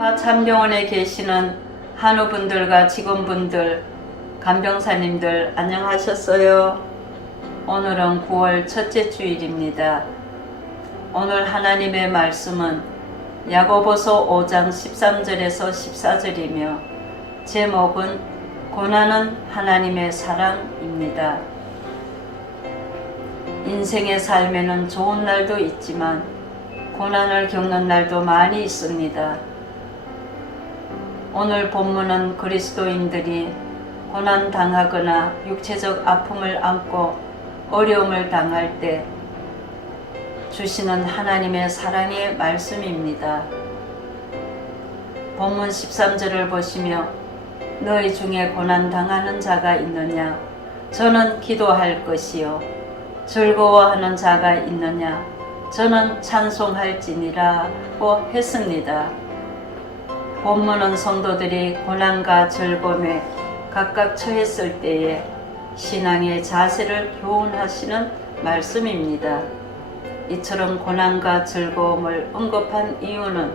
참병원에 계시는 한우분들과 직원분들, 간병사님들 안녕하셨어요? 오늘은 9월 첫째 주일입니다. 오늘 하나님의 말씀은 야고보서 5장 13절에서 14절이며 제목은 고난은 하나님의 사랑입니다. 인생의 삶에는 좋은 날도 있지만 고난을 겪는 날도 많이 있습니다. 오늘 본문은 그리스도인들이 고난 당하거나 육체적 아픔을 안고 어려움을 당할 때 주시는 하나님의 사랑의 말씀입니다. 본문 13절을 보시며 너희 중에 고난 당하는 자가 있느냐? 저는 기도할 것이요. 즐거워하는 자가 있느냐? 저는 찬송할지니라고 했습니다. 본문은 성도들이 고난과 즐거움에 각각 처했을 때에 신앙의 자세를 교훈하시는 말씀입니다. 이처럼 고난과 즐거움을 언급한 이유는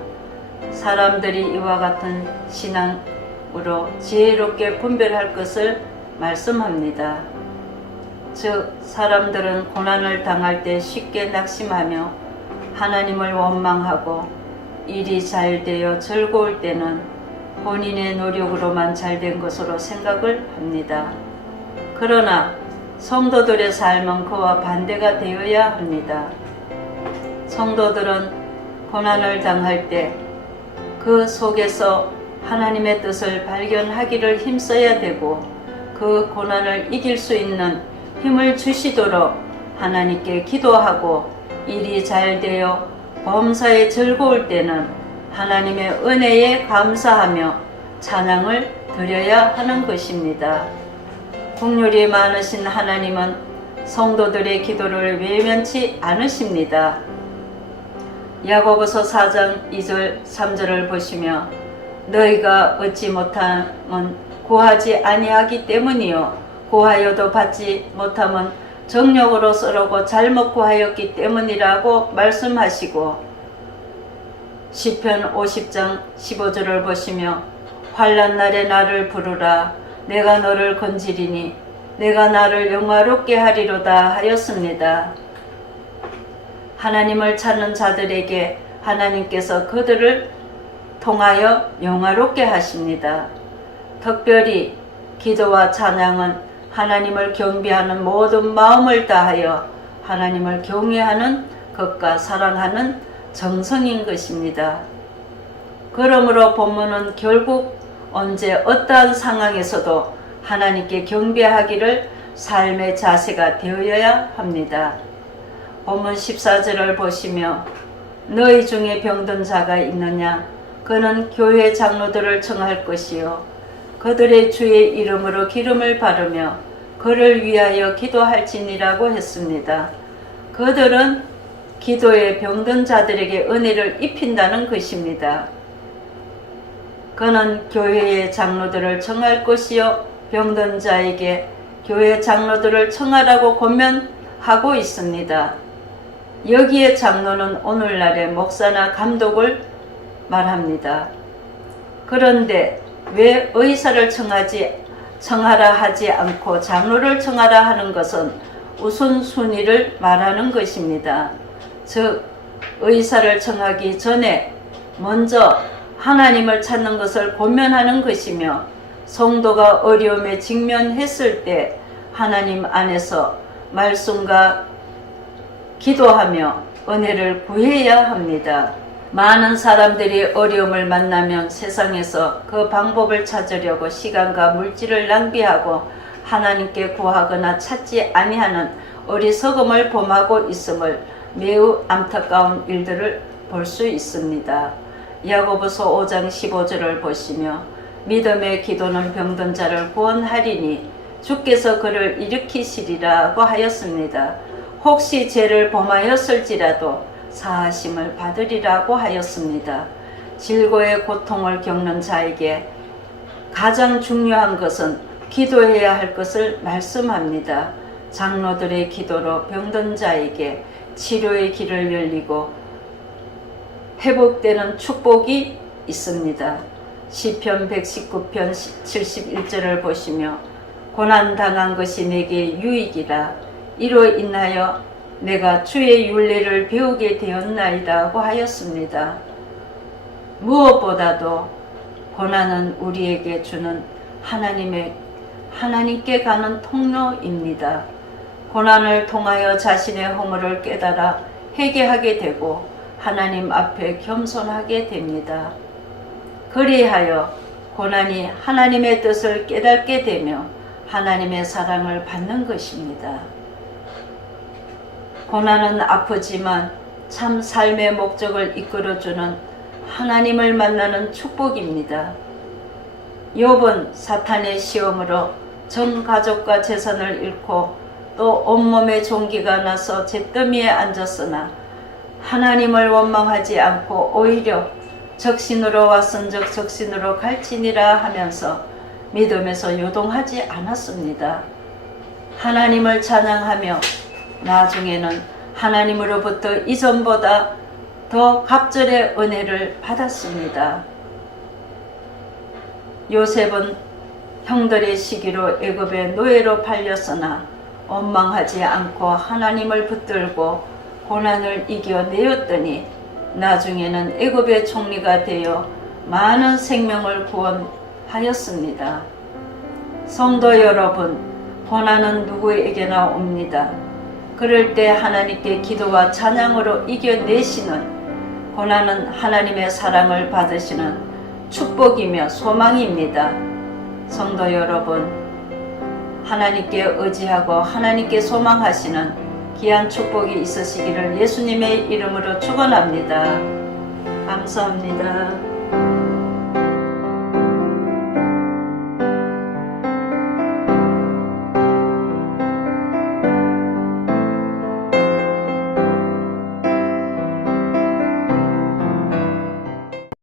사람들이 이와 같은 신앙으로 지혜롭게 분별할 것을 말씀합니다. 즉, 사람들은 고난을 당할 때 쉽게 낙심하며 하나님을 원망하고 일이 잘 되어 즐거울 때는 본인의 노력으로만 잘된 것으로 생각을 합니다. 그러나 성도들의 삶은 그와 반대가 되어야 합니다. 성도들은 고난을 당할 때 그 속에서 하나님의 뜻을 발견하기를 힘써야 되고 그 고난을 이길 수 있는 힘을 주시도록 하나님께 기도하고 일이 잘 되어 범사에 즐거울 때는 하나님의 은혜에 감사하며 찬양을 드려야 하는 것입니다. 긍휼이 많으신 하나님은 성도들의 기도를 외면치 않으십니다. 야고보서 4장 2절 3절을 보시며 너희가 얻지 못함은 구하지 아니하기 때문이요 구하여도 받지 못함은 정욕으로 썰어고 잘못 구하였기 때문이라고 말씀하시고 시편 50장 15절을 보시며 환난 날에 나를 부르라 내가 너를 건지리니 내가 나를 영화롭게 하리로다 하였습니다. 하나님을 찾는 자들에게 하나님께서 그들을 통하여 영화롭게 하십니다. 특별히 기도와 찬양은 하나님을 경배하는 모든 마음을 다하여 하나님을 경외하는 것과 사랑하는 정성인 것입니다. 그러므로 본문은 결국 언제 어떠한 상황에서도 하나님께 경배하기를 삶의 자세가 되어야 합니다. 본문 14절을 보시며 너희 중에 병든 자가 있느냐? 그는 교회 장로들을 청할 것이요 그들의 주의 이름으로 기름을 바르며 그를 위하여 기도할지니라고 했습니다. 그들은 기도에 병든 자들에게 은혜를 입힌다는 것입니다. 그는 교회의 장로들을 청할 것이요 병든 자에게 교회 장로들을 청하라고 권면하고 있습니다. 여기에 장로는 오늘날의 목사나 감독을 말합니다. 그런데 왜 의사를 청하라 하지 않고 장로를 청하라 하는 것은 우선순위를 말하는 것입니다. 즉 의사를 청하기 전에 먼저 하나님을 찾는 것을 권면하는 것이며 성도가 어려움에 직면했을 때 하나님 안에서 말씀과 기도하며 은혜를 구해야 합니다. 많은 사람들이 어려움을 만나면 세상에서 그 방법을 찾으려고 시간과 물질을 낭비하고 하나님께 구하거나 찾지 아니하는 어리석음을 범하고 있음을 매우 안타까운 일들을 볼 수 있습니다. 야고보서 5장 15절을 보시며 믿음의 기도는 병든 자를 구원하리니 주께서 그를 일으키시리라고 하였습니다. 혹시 죄를 범하였을지라도 사하심을 받으리라고 하였습니다. 질고의 고통을 겪는 자에게 가장 중요한 것은 기도해야 할 것을 말씀합니다. 장로들의 기도로 병든 자에게 치료의 길을 열리고 회복되는 축복이 있습니다. 시편 119편 71절을 보시며 고난 당한 것이 내게 유익이라 이로 인하여 내가 주의 윤례를 배우게 되었나이다고 하였습니다. 무엇보다도 고난은 우리에게 주는 하나님께 가는 통로입니다. 고난을 통하여 자신의 허물을 깨달아 회개하게 되고 하나님 앞에 겸손하게 됩니다. 그리하여 고난이 하나님의 뜻을 깨닫게 되며 하나님의 사랑을 받는 것입니다. 고난은 아프지만 참 삶의 목적을 이끌어주는 하나님을 만나는 축복입니다. 욥은 사탄의 시험으로 전 가족과 재산을 잃고 또 온몸에 종기가 나서 잿더미에 앉았으나 하나님을 원망하지 않고 오히려 적신으로 왔은즉 적신으로 갈지니라 하면서 믿음에서 요동하지 않았습니다. 하나님을 찬양하며 나중에는 하나님으로부터 이전보다 더 갑절의 은혜를 받았습니다. 요셉은 형들의 시기로 애굽의 노예로 팔렸으나 원망하지 않고 하나님을 붙들고 고난을 이겨내었더니 나중에는 애굽의 총리가 되어 많은 생명을 구원하였습니다. 성도 여러분, 고난은 누구에게나 옵니다. 그럴 때 하나님께 기도와 찬양으로 이겨내시는 고난은 하나님의 사랑을 받으시는 축복이며 소망입니다. 성도 여러분, 하나님께 의지하고 하나님께 소망하시는 귀한 축복이 있으시기를 예수님의 이름으로 축원합니다. 감사합니다.